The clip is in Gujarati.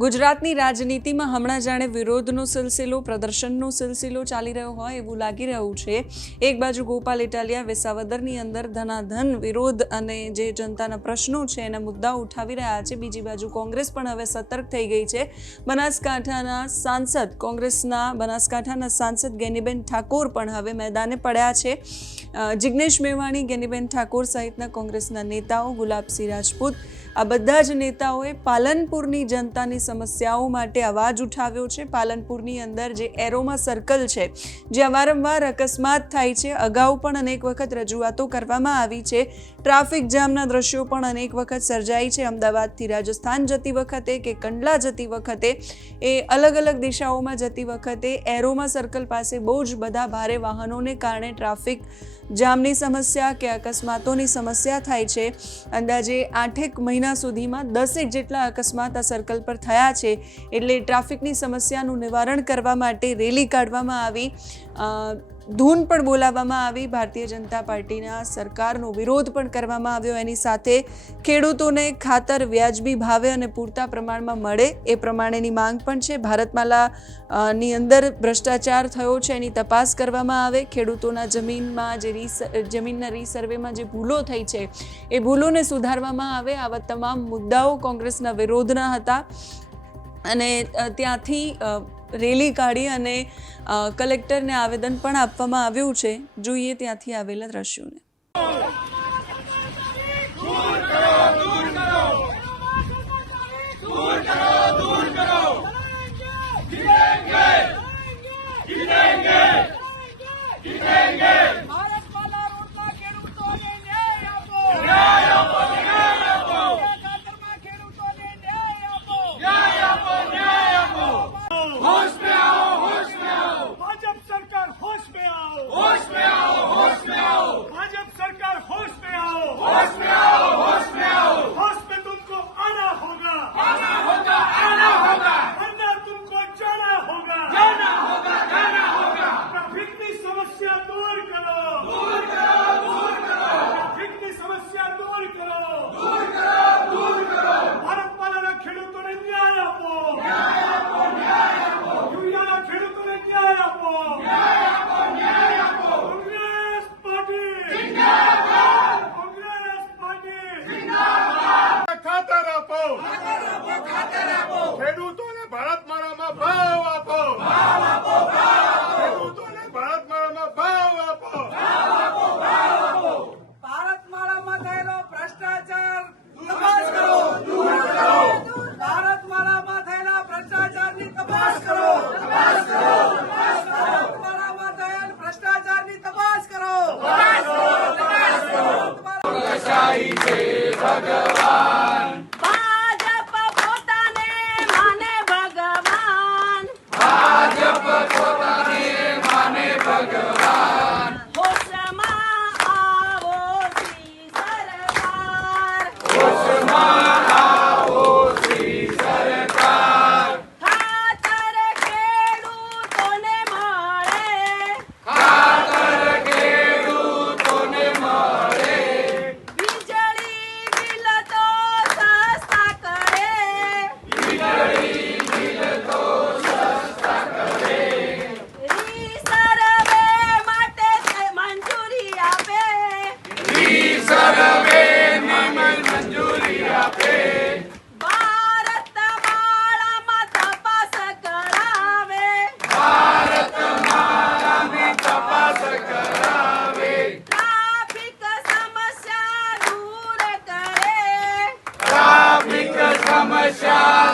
ગુજરાતની રાજનીતિમાં હમણાં જાણે વિરોધનો સિલસિલો પ્રદર્શનનો સિલસિલો ચાલી રહ્યો હોય એવું લાગી રહ્યું છે। એક બાજુ ગોપાલ ઇટાલિયા વિસાવદરની અંદર ધનાધન વિરોધ અને જે જનતાના પ્રશ્નો છે એના મુદ્દાઓ ઉઠાવી રહ્યા છે, બીજી બાજુ કોંગ્રેસ પણ હવે સતર્ક થઈ ગઈ છે। બનાસકાંઠાના સાંસદ કોંગ્રેસના બનાસકાંઠાના સાંસદ ગેનીબેન ઠાકોર પણ હવે મેદાને પડ્યા છે। જિગ્નેશ મેવાણી, ગેનીબેન ઠાકોર સહિતના કોંગ્રેસના નેતાઓ, ગુલાબસિંહ રાજપૂત, આ બધા જ નેતાઓએ પાલનપુરની જનતાની સમસ્યાઓ માટે અવાજ ઉઠાવ્યો છે। પાલનપુરની અંદર જે એરોમા સર્કલ છે, જ્યાં વારંવાર અકસ્માત થાય છે, અગાઉ પણ અનેક વખત રજૂઆતો કરવામાં આવી છે। ટ્રાફિક જામના દ્રશ્યો પણ અનેક વખત સર્જાઈ છે। અમદાવાદથી રાજસ્થાન જતી વખતે કે કંડલા જતી વખતે, એ અલગ અલગ દિશાઓમાં જતી વખતે એરોમા સર્કલ પાસે બહુ જ બધા ભારે વાહનોને કારણે ટ્રાફિક જામની સમસ્યા કે અકસ્માતોની સમસ્યા થાય છે। અંદાજે 8 મહિના સુધીમાં 10 જેટલા અકસ્માત આ સર્કલ પર થયા છે। એટલે ટ્રાફિકની સમસ્યાનું નિવારણ કરવા માટે રેલી કાઢવામાં આવી, ધૂન પણ બોલાવવામાં આવી, ભારતીય જનતા પાર્ટીના સરકારનો વિરોધ પણ કરવામાં આવ્યો। એની સાથે ખેડૂતોને ખાતર વ્યાજબી ભાવે અને પૂરતા પ્રમાણમાં મળે એ પ્રમાણેની માંગ પણ છે। ભારતમાલાની અંદર ભ્રષ્ટાચાર થયો છે એની તપાસ કરવામાં આવે, ખેડૂતોના જમીનમાં જમીનના રીસર્વેમાં જે ભૂલો થઈ છે એ ભૂલોને સુધારવામાં આવે। આવા તમામ મુદ્દાઓ કોંગ્રેસના વિરોધના હતા અને ત્યાંથી રેલી કાઢી અને કલેક્ટરને આવેદન પણ આપવામાં આવ્યું છે। જોઈએ ત્યાંથી આવેલા દ્રશ્યોને। ખેડૂતોને ભારતમાળામાં ભાવ આપો, ખેડૂતોને ભારતમાળામાં ભાવ આપો, ભારતમાળામાં થયેલો ભ્રષ્ટાચાર તપાસ કરો, ભારતમાળામાં થયેલા ભ્રષ્ટાચારની તપાસ કરો, ભારતમાળામાં થયેલ ભ્રષ્ટાચારની તપાસ કરો, કશાઈ છે ભગવાન, ભાજપ પોતાને માને ભગવાન, ભાજપ પોતાને માને ભગવાન, હોશમાં આવો શ્રી સરકાર, હોશમાં આવો શ્રી સરકાર, ખાતર ખેડૂતોને મળે, ખાતર ખેડૂતોને મળે, વીજળી બિલ તો સસ્તા કરે, વીજળી બિલ તો સસ્તા કરે, રીસર્વે માટે મંજૂરી આપે, સર્વે મંજૂરી આપે, ભારતમાળામાં તપાસ કરાવે, ભારતમાળાની તપાસ કરાવે, ટ્રાફિક સમસ્યા દૂર કરે, ટ્રાફિક સમસ્યા